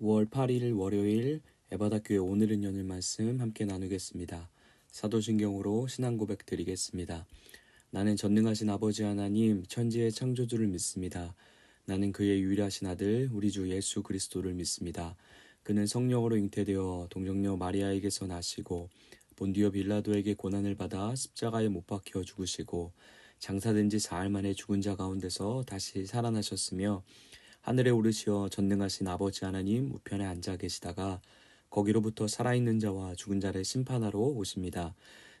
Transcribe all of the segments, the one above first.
5월 8일 월요일 에바다교회 오늘은 연일 말씀 함께 나누겠습니다. 사도신경으로 신앙 고백 드리겠습니다. 나는 전능하신 아버지 하나님 천지의 창조주를 믿습니다. 나는 그의 유일하신 아들 우리 주 예수 그리스도를 믿습니다. 그는 성령으로 잉태되어 동정녀 마리아에게서 나시고 본디오 빌라도에게 고난을 받아 십자가에 못 박혀 죽으시고 장사된 지 사흘 만에 죽은 자 가운데서 다시 살아나셨으며 하늘에 오르시어 전능하신 아버지 하나님 우편에 앉아 계시다가 거기로부터 살아있는 자와 죽은 자를 심판하러 오십니다.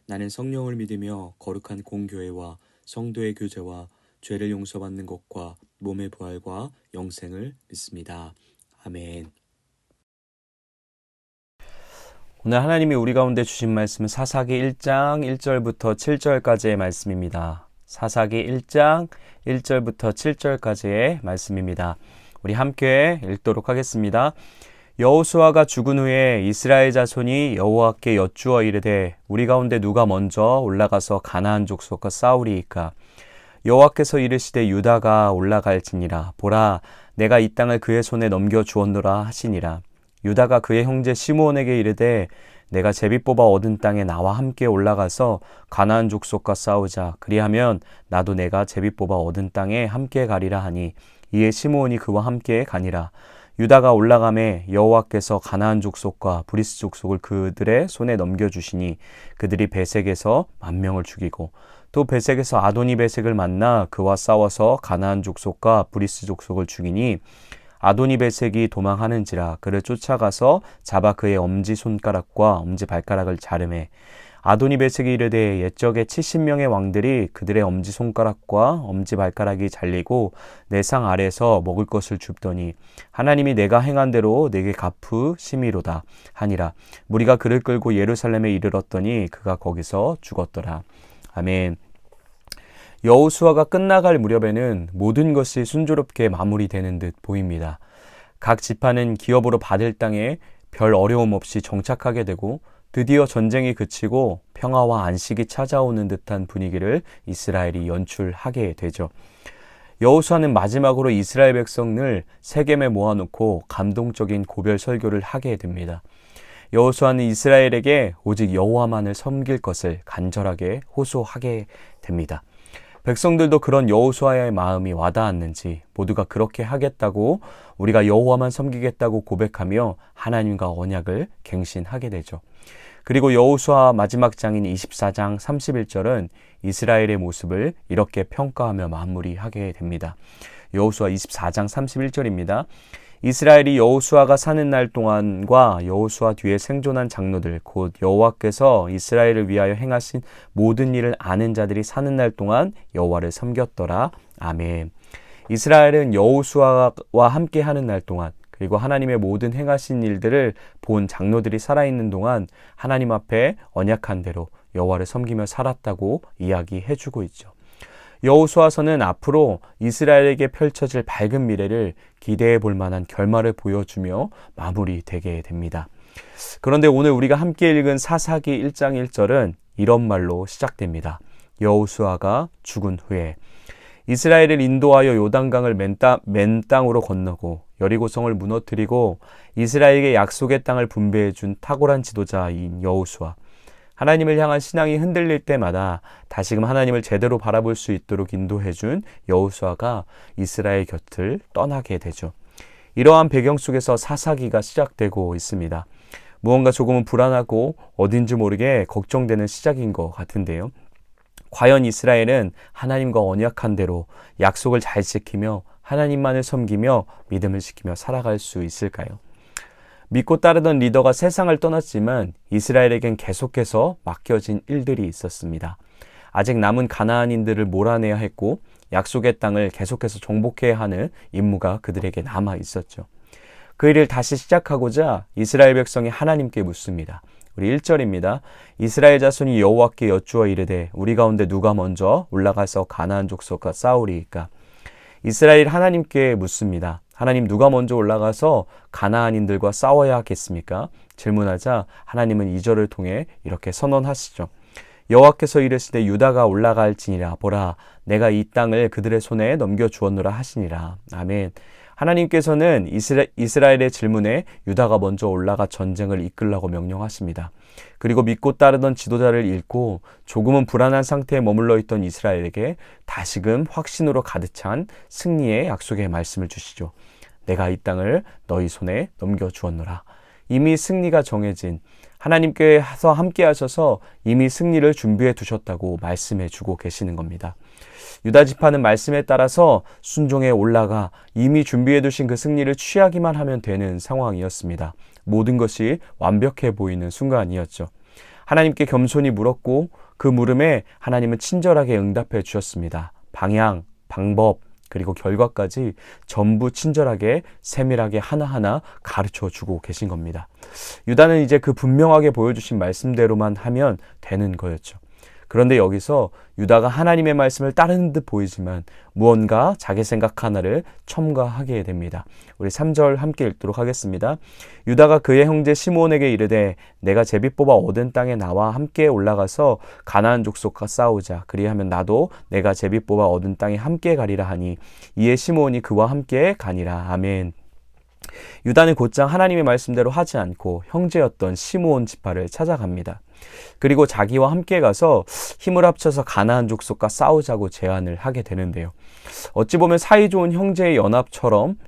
나는 성령을 믿으며 거룩한 공교회와 성도의 교제와 죄를 용서받는 것과 몸의 부활과 영생을 믿습니다. 아멘. 오늘 하나님이 우리 가운데 주신 말씀은 사사기 1장 1절부터 7절까지의 말씀입니다. 사사기 1장 1절부터 7절까지의 말씀입니다. 우리 함께 읽도록 하겠습니다. 여호수아가 죽은 후에 이스라엘 자손이 여호와께 여쭈어 이르되 우리 가운데 누가 먼저 올라가서 가나안 족속과 싸우리이까? 여호와께서 이르시되 유다가 올라갈지니라. 보라, 내가 이 땅을 그의 손에 넘겨 주었노라 하시니라. 유다가 그의 형제 시므온에게 이르되 내가 제비 뽑아 얻은 땅에 나와 함께 올라가서 가나안 족속과 싸우자. 그리하면 나도 내가 제비 뽑아 얻은 땅에 함께 가리라 하니 이에 시므온이 그와 함께 가니라. 유다가 올라가매 여호와께서 가나안 족속과 브리스 족속을 그들의 손에 넘겨주시니 그들이 베색에서 10,000명을 죽이고 또 베색에서 아도니 베색을 만나 그와 싸워서 가나안 족속과 브리스 족속을 죽이니 아도니 베색이 도망하는지라 그를 쫓아가서 잡아 그의 엄지 손가락과 엄지 발가락을 자르매 아도니 베색이 이르되 옛적에 70명의 왕들이 그들의 엄지 손가락과 엄지 발가락이 잘리고 내 상 아래서 먹을 것을 줍더니 하나님이 내가 행한 대로 내게 갚으심이로다 하니라. 무리가 그를 끌고 예루살렘에 이르렀더니 그가 거기서 죽었더라. 아멘. 여호수아가 끝나갈 무렵에는 모든 것이 순조롭게 마무리되는 듯 보입니다. 각 지파는 기업으로 받을 땅에 별 어려움 없이 정착하게 되고 드디어 전쟁이 그치고 평화와 안식이 찾아오는 듯한 분위기를 이스라엘이 연출하게 되죠. 여호수아는 마지막으로 이스라엘 백성을 세겜에 모아놓고 감동적인 고별 설교를 하게 됩니다. 여호수아는 이스라엘에게 오직 여호와만을 섬길 것을 간절하게 호소하게 됩니다. 백성들도 그런 여호수아의 마음이 와닿았는지 모두가 그렇게 하겠다고 우리가 여호와만 섬기겠다고 고백하며 하나님과 언약을 갱신하게 되죠. 그리고 여호수아 마지막 장인 24장 31절은 이스라엘의 모습을 이렇게 평가하며 마무리하게 됩니다. 여호수아 24장 31절입니다. 이스라엘이 여호수아가 사는 날 동안과 여호수아 뒤에 생존한 장로들 곧 여호와께서 이스라엘을 위하여 행하신 모든 일을 아는 자들이 사는 날 동안 여호와를 섬겼더라. 아멘. 이스라엘은 여호수아와 함께 하는 날 동안 그리고 하나님의 모든 행하신 일들을 본 장로들이 살아있는 동안 하나님 앞에 언약한 대로 여호와를 섬기며 살았다고 이야기해주고 있죠. 여호수아서는 앞으로 이스라엘에게 펼쳐질 밝은 미래를 기대해 볼 만한 결말을 보여주며 마무리되게 됩니다. 그런데 오늘 우리가 함께 읽은 사사기 1장 1절은 이런 말로 시작됩니다. 여호수아가 죽은 후에 이스라엘을 인도하여 요단강을 맨 땅으로 건너고 여리고성을 무너뜨리고 이스라엘에게 약속의 땅을 분배해 준 탁월한 지도자인 여호수아. 하나님을 향한 신앙이 흔들릴 때마다 다시금 하나님을 제대로 바라볼 수 있도록 인도해 준 여호수아가 이스라엘 곁을 떠나게 되죠. 이러한 배경 속에서 사사기가 시작되고 있습니다. 무언가 조금은 불안하고 어딘지 모르게 걱정되는 시작인 것 같은데요. 과연 이스라엘은 하나님과 언약한 대로 약속을 잘 지키며 하나님만을 섬기며 믿음을 지키며 살아갈 수 있을까요? 믿고 따르던 리더가 세상을 떠났지만 이스라엘에겐 계속해서 맡겨진 일들이 있었습니다. 아직 남은 가나안인들을 몰아내야 했고 약속의 땅을 계속해서 정복해야 하는 임무가 그들에게 남아 있었죠. 그 일을 다시 시작하고자 이스라엘 백성이 하나님께 묻습니다. 우리 1절입니다. 이스라엘 자손이 여호와께 여쭈어 이르되 우리 가운데 누가 먼저 올라가서 가나안 족속과 싸우리이까? 이스라엘 하나님께 묻습니다. 하나님 누가 먼저 올라가서 가나안인들과 싸워야 하겠습니까? 질문하자 하나님은 2절을 통해 이렇게 선언하시죠. 여호와께서 이르시되 유다가 올라갈지니라. 보라, 내가 이 땅을 그들의 손에 넘겨주었노라 하시니라. 아멘. 하나님께서는 이스라엘의 질문에 유다가 먼저 올라가 전쟁을 이끌라고 명령하십니다. 그리고 믿고 따르던 지도자를 잃고 조금은 불안한 상태에 머물러 있던 이스라엘에게 다시금 확신으로 가득 찬 승리의 약속의 말씀을 주시죠. 내가 이 땅을 너희 손에 넘겨주었노라. 이미 승리가 정해진, 하나님께서 함께 하셔서 이미 승리를 준비해 두셨다고 말씀해 주고 계시는 겁니다. 유다 지파는 말씀에 따라서 순종에 올라가 이미 준비해 두신 그 승리를 취하기만 하면 되는 상황이었습니다. 모든 것이 완벽해 보이는 순간이었죠. 하나님께 겸손히 물었고 그 물음에 하나님은 친절하게 응답해 주셨습니다. 방향, 방법, 그리고 결과까지 전부 친절하게 세밀하게 하나하나 가르쳐 주고 계신 겁니다. 유다는 이제 그 분명하게 보여주신 말씀대로만 하면 되는 거였죠. 그런데 여기서 유다가 하나님의 말씀을 따르는 듯 보이지만 무언가 자기 생각 하나를 첨가하게 됩니다. 우리 3절 함께 읽도록 하겠습니다. 유다가 그의 형제 시므온에게 이르되 내가 제비 뽑아 얻은 땅에 나와 함께 올라가서 가나안 족속과 싸우자. 그리하면 나도 내가 제비 뽑아 얻은 땅에 함께 가리라 하니 이에 시므온이 그와 함께 가니라. 아멘. 유다는 곧장 하나님의 말씀대로 하지 않고 형제였던 시므온 지파를 찾아갑니다. 그리고 자기와 함께 가서 힘을 합쳐서 가나안 족속과 싸우자고 제안을 하게 되는데요. 어찌 보면 사이좋은 형제의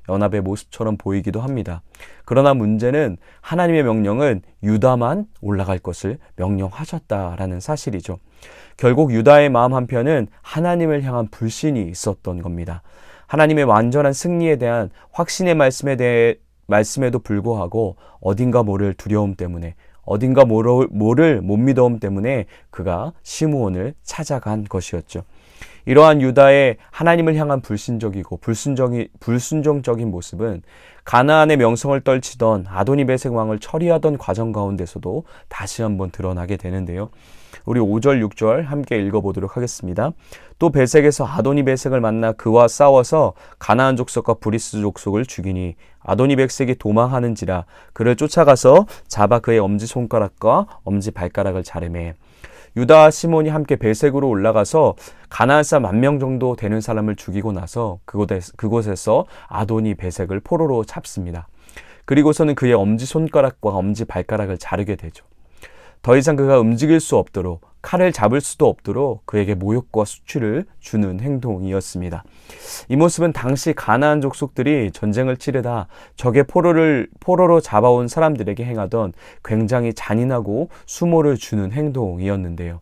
연합의 모습처럼 보이기도 합니다. 그러나 문제는 하나님의 명령은 유다만 올라갈 것을 명령하셨다라는 사실이죠. 결국 유다의 마음 한편은 하나님을 향한 불신이 있었던 겁니다. 하나님의 완전한 승리에 대한 확신의 말씀에도 불구하고 어딘가 모를 두려움 때문에 어딘가 모를 못 믿어옴 때문에 그가 시므온을 찾아간 것이었죠. 이러한 유다의 하나님을 향한 불신적이고 불순종적인 모습은 가나안의 명성을 떨치던 아도니베색 왕을 처리하던 과정 가운데서도 다시 한번 드러나게 되는데요. 우리 5절 6절 함께 읽어보도록 하겠습니다. 또 베색에서 아도니베색을 만나 그와 싸워서 가나안 족속과 브리스 족속을 죽이니 아도니베색이 도망하는지라 그를 쫓아가서 잡아 그의 엄지손가락과 엄지발가락을 자르매 유다와 시몬이 함께 베색으로 올라가서 가나안 사람 10,000명 정도 되는 사람을 죽이고 나서 그곳에서 아도니 베색을 포로로 잡습니다. 그리고서는 그의 엄지손가락과 엄지발가락을 자르게 되죠. 더 이상 그가 움직일 수 없도록 칼을 잡을 수도 없도록 그에게 모욕과 수치를 주는 행동이었습니다. 이 모습은 당시 가나안 족속들이 전쟁을 치르다 적의 포로로 잡아온 사람들에게 행하던 굉장히 잔인하고 수모를 주는 행동이었는데요.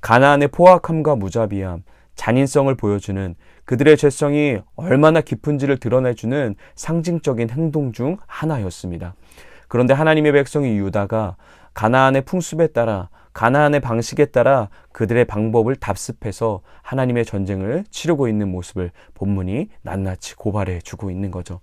가나안의 포악함과 무자비함, 잔인성을 보여주는 그들의 죄성이 얼마나 깊은지를 드러내주는 상징적인 행동 중 하나였습니다. 그런데 하나님의 백성이 유다가 가나안의 풍습에 따라 가나안의 방식에 따라 그들의 방법을 답습해서 하나님의 전쟁을 치르고 있는 모습을 본문이 낱낱이 고발해 주고 있는 거죠.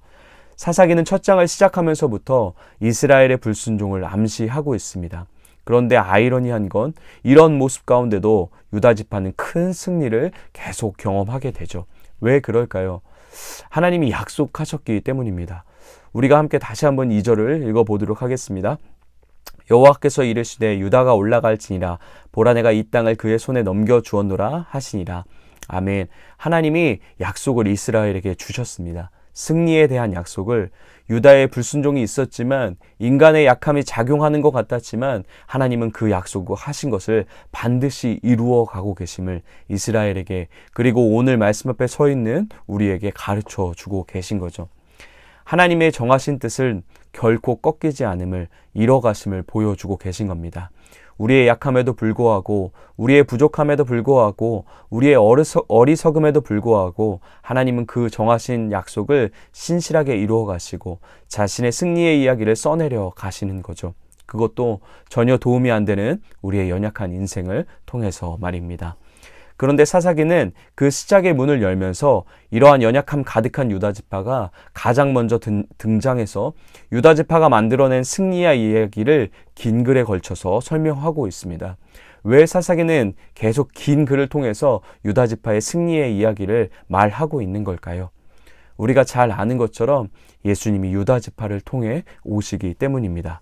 사사기는 첫 장을 시작하면서부터 이스라엘의 불순종을 암시하고 있습니다. 그런데 아이러니한 건 이런 모습 가운데도 유다 지파는 큰 승리를 계속 경험하게 되죠. 왜 그럴까요? 하나님이 약속하셨기 때문입니다. 우리가 함께 다시 한번 2절을 읽어보도록 하겠습니다. 여호와께서 이르시되 유다가 올라갈지니라 보라 내가 이 땅을 그의 손에 넘겨주었노라 하시니라. 아멘. 하나님이 약속을 이스라엘에게 주셨습니다. 승리에 대한 약속을 유다의 불순종이 있었지만 인간의 약함이 작용하는 것 같았지만 하나님은 그 약속을 하신 것을 반드시 이루어 가고 계심을 이스라엘에게 그리고 오늘 말씀 앞에 서 있는 우리에게 가르쳐 주고 계신 거죠. 하나님의 정하신 뜻을 결코 꺾이지 않음을 이뤄가심을 보여주고 계신 겁니다. 우리의 약함에도 불구하고 우리의 부족함에도 불구하고 우리의 어리석음에도 불구하고 하나님은 그 정하신 약속을 신실하게 이루어 가시고 자신의 승리의 이야기를 써내려 가시는 거죠. 그것도 전혀 도움이 안 되는 우리의 연약한 인생을 통해서 말입니다. 그런데 사사기는 그 시작의 문을 열면서 이러한 연약함 가득한 유다 지파가 가장 먼저 등장해서 유다 지파가 만들어낸 승리의 이야기를 긴 글에 걸쳐서 설명하고 있습니다. 왜 사사기는 계속 긴 글을 통해서 유다 지파의 승리의 이야기를 말하고 있는 걸까요? 우리가 잘 아는 것처럼 예수님이 유다 지파를 통해 오시기 때문입니다.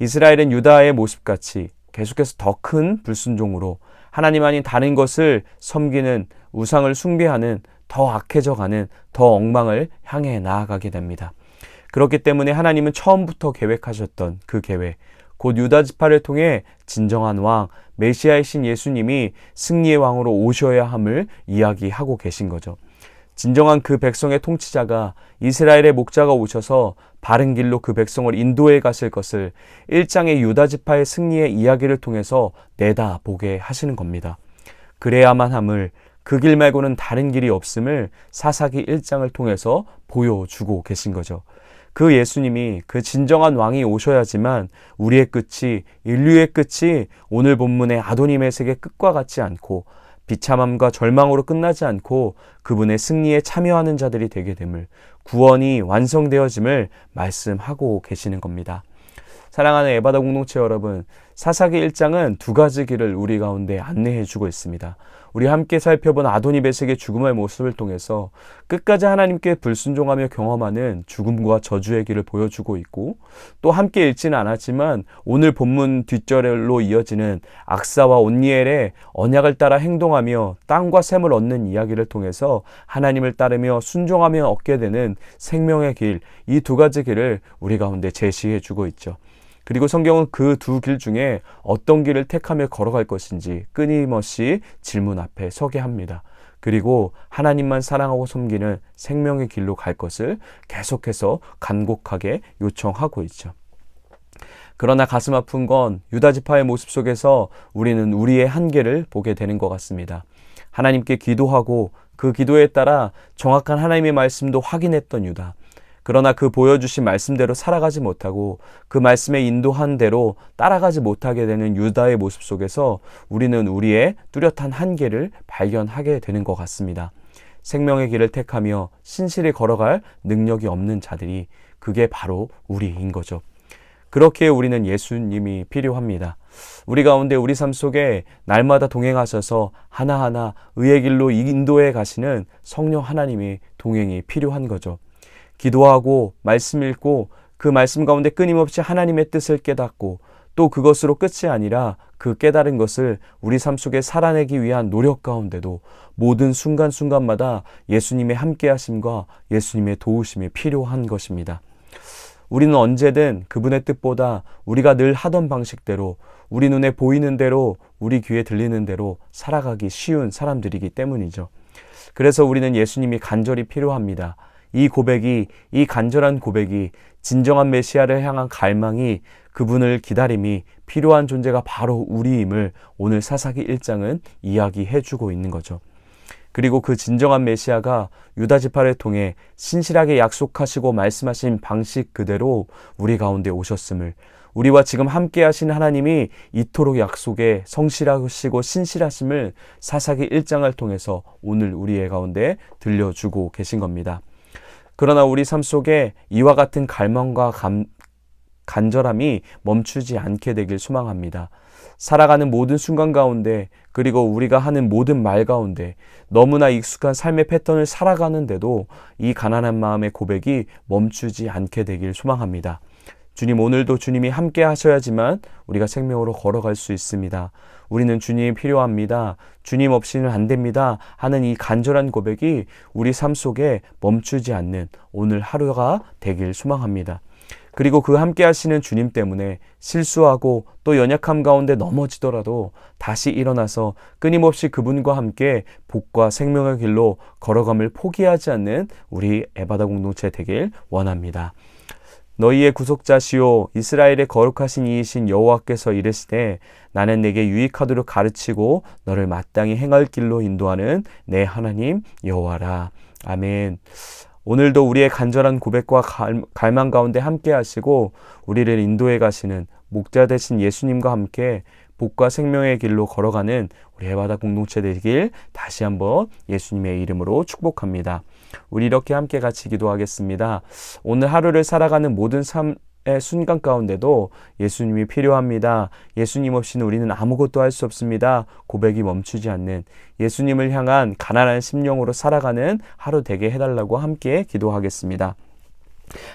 이스라엘은 유다의 모습같이 계속해서 더 큰 불순종으로 하나님 아닌 다른 것을 섬기는 우상을 숭배하는 더 악해져가는 더 엉망을 향해 나아가게 됩니다. 그렇기 때문에 하나님은 처음부터 계획하셨던 그 계획, 곧 유다 지파를 통해 진정한 왕, 메시아이신 예수님이 승리의 왕으로 오셔야 함을 이야기하고 계신 거죠. 진정한 그 백성의 통치자가, 이스라엘의 목자가 오셔서 바른 길로 그 백성을 인도해 가실 것을 1장의 유다 지파의 승리의 이야기를 통해서 내다보게 하시는 겁니다. 그래야만 함을, 그 길 말고는 다른 길이 없음을 사사기 1장을 통해서 보여주고 계신 거죠. 그 예수님이, 그 진정한 왕이 오셔야지만 우리의 끝이, 인류의 끝이 오늘 본문의 아도니메섹의 끝과 같지 않고 비참함과 절망으로 끝나지 않고 그분의 승리에 참여하는 자들이 되게 됨을, 구원이 완성되어짐을 말씀하고 계시는 겁니다. 사랑하는 에바다 공동체 여러분, 사사기 1장은 두 가지 길을 우리 가운데 안내해 주고 있습니다. 우리 함께 살펴본 아도니베섹의 죽음의 모습을 통해서 끝까지 하나님께 불순종하며 경험하는 죽음과 저주의 길을 보여주고 있고, 또 함께 읽지는 않았지만 오늘 본문 뒷절로 이어지는 악사와 온니엘의 언약을 따라 행동하며 땅과 샘을 얻는 이야기를 통해서 하나님을 따르며 순종하며 얻게 되는 생명의 길, 이 두 가지 길을 우리 가운데 제시해 주고 있죠. 그리고 성경은 그 두 길 중에 어떤 길을 택하며 걸어갈 것인지 끊임없이 질문 앞에 서게 합니다. 그리고 하나님만 사랑하고 섬기는 생명의 길로 갈 것을 계속해서 간곡하게 요청하고 있죠. 그러나 가슴 아픈 건 유다 지파의 모습 속에서 우리는 우리의 한계를 보게 되는 것 같습니다. 하나님께 기도하고 그 기도에 따라 정확한 하나님의 말씀도 확인했던 유다. 그러나 그 보여주신 말씀대로 살아가지 못하고 그 말씀에 인도한 대로 따라가지 못하게 되는 유다의 모습 속에서 우리는 우리의 뚜렷한 한계를 발견하게 되는 것 같습니다. 생명의 길을 택하며 신실히 걸어갈 능력이 없는 자들이, 그게 바로 우리인 거죠. 그렇기에 우리는 예수님이 필요합니다. 우리 가운데 우리 삶 속에 날마다 동행하셔서 하나하나 의의 길로 인도해 가시는 성령 하나님의 동행이 필요한 거죠. 기도하고 말씀 읽고 그 말씀 가운데 끊임없이 하나님의 뜻을 깨닫고 또 그것으로 끝이 아니라 그 깨달은 것을 우리 삶 속에 살아내기 위한 노력 가운데도 모든 순간순간마다 예수님의 함께하심과 예수님의 도우심이 필요한 것입니다. 우리는 언제든 그분의 뜻보다 우리가 늘 하던 방식대로, 우리 눈에 보이는 대로, 우리 귀에 들리는 대로 살아가기 쉬운 사람들이기 때문이죠. 그래서 우리는 예수님이 간절히 필요합니다. 이 고백이, 이 간절한 고백이, 진정한 메시아를 향한 갈망이, 그분을 기다림이 필요한 존재가 바로 우리임을 오늘 사사기 1장은 이야기해주고 있는 거죠. 그리고 그 진정한 메시아가 유다 지파를 통해 신실하게 약속하시고 말씀하신 방식 그대로 우리 가운데 오셨음을, 우리와 지금 함께 하신 하나님이 이토록 약속에 성실하시고 신실하심을 사사기 1장을 통해서 오늘 우리의 가운데 들려주고 계신 겁니다. 그러나 우리 삶 속에 이와 같은 갈망과 간절함이 멈추지 않게 되길 소망합니다. 살아가는 모든 순간 가운데, 그리고 우리가 하는 모든 말 가운데 너무나 익숙한 삶의 패턴을 살아가는데도 이 가난한 마음의 고백이 멈추지 않게 되길 소망합니다. 주님, 오늘도 주님이 함께 하셔야지만 우리가 생명으로 걸어갈 수 있습니다. 우리는 주님이 필요합니다. 주님 없이는 안 됩니다. 하는 이 간절한 고백이 우리 삶 속에 멈추지 않는 오늘 하루가 되길 소망합니다. 그리고 그 함께 하시는 주님 때문에 실수하고 또 연약함 가운데 넘어지더라도 다시 일어나서 끊임없이 그분과 함께 복과 생명의 길로 걸어감을 포기하지 않는 우리 에바다 공동체 되길 원합니다. 너희의 구속자시오 이스라엘의 거룩하신 이이신 여호와께서 이르시되 나는 내게 유익하도록 가르치고 너를 마땅히 행할 길로 인도하는 내 하나님 여호와라. 아멘. 오늘도 우리의 간절한 고백과 갈망 가운데 함께 하시고 우리를 인도해 가시는 목자 되신 예수님과 함께 복과 생명의 길로 걸어가는 우리 해바다 공동체 되길 다시 한번 예수님의 이름으로 축복합니다. 우리 이렇게 함께 같이 기도하겠습니다. 오늘 하루를 살아가는 모든 삶의 순간 가운데도 예수님이 필요합니다. 예수님 없이는 우리는 아무것도 할 수 없습니다. 고백이 멈추지 않는 예수님을 향한 가난한 심령으로 살아가는 하루 되게 해달라고 함께 기도하겠습니다.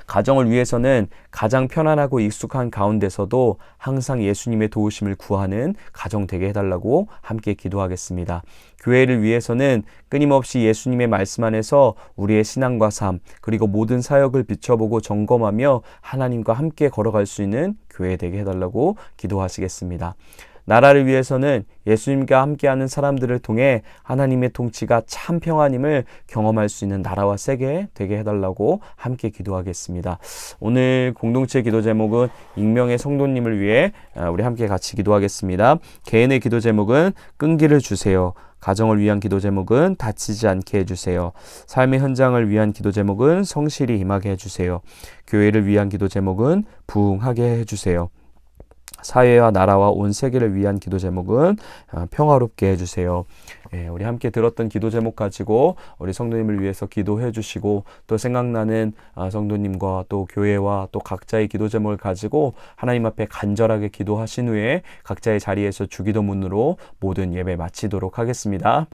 가정을 위해서는 가장 편안하고 익숙한 가운데서도 항상 예수님의 도우심을 구하는 가정 되게 해달라고 함께 기도하겠습니다. 교회를 위해서는 끊임없이 예수님의 말씀 안에서 우리의 신앙과 삶, 그리고 모든 사역을 비춰보고 점검하며 하나님과 함께 걸어갈 수 있는 교회 되게 해달라고 기도하시겠습니다. 나라를 위해서는 예수님과 함께하는 사람들을 통해 하나님의 통치가 참 평안임을 경험할 수 있는 나라와 세계 되게 해달라고 함께 기도하겠습니다. 오늘 공동체 기도 제목은 익명의 성도님을 위해 우리 함께 같이 기도하겠습니다. 개인의 기도 제목은 끈기를 주세요. 가정을 위한 기도 제목은 다치지 않게 해주세요. 삶의 현장을 위한 기도 제목은 성실히 임하게 해주세요. 교회를 위한 기도 제목은 부흥하게 해주세요. 사회와 나라와 온 세계를 위한 기도 제목은 평화롭게 해주세요. 우리 함께 들었던 기도 제목 가지고 우리 성도님을 위해서 기도해 주시고, 또 생각나는 성도님과 또 교회와 또 각자의 기도 제목을 가지고 하나님 앞에 간절하게 기도하신 후에 각자의 자리에서 주기도문으로 모든 예배 마치도록 하겠습니다.